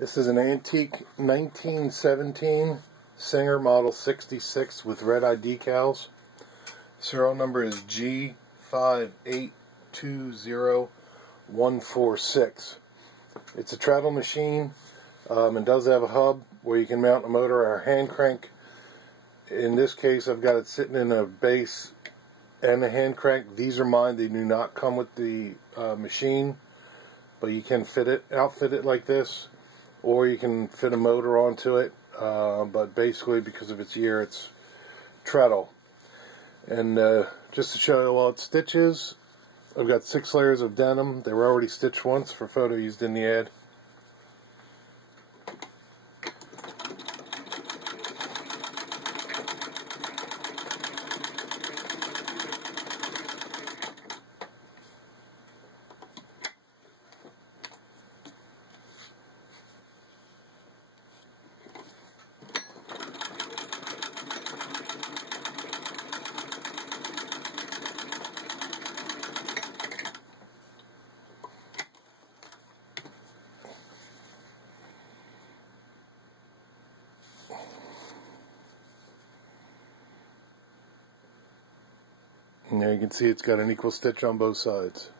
This is an antique 1917 Singer Model 66 with red-eye decals. Serial number is G5820146. It's a Treadle machine and does have a hub where you can mount a motor or a hand crank. In this case, I've got it sitting in a base and a hand crank. These are mine. They do not come with the machine, but you can outfit it like this, or you can fit a motor onto it. But basically, because of its year, it's Treadle. And just to show you all its stitches, I've got 6 layers of denim. They were already stitched once for photo used in the ad. And there you can see it's got an equal stitch on both sides.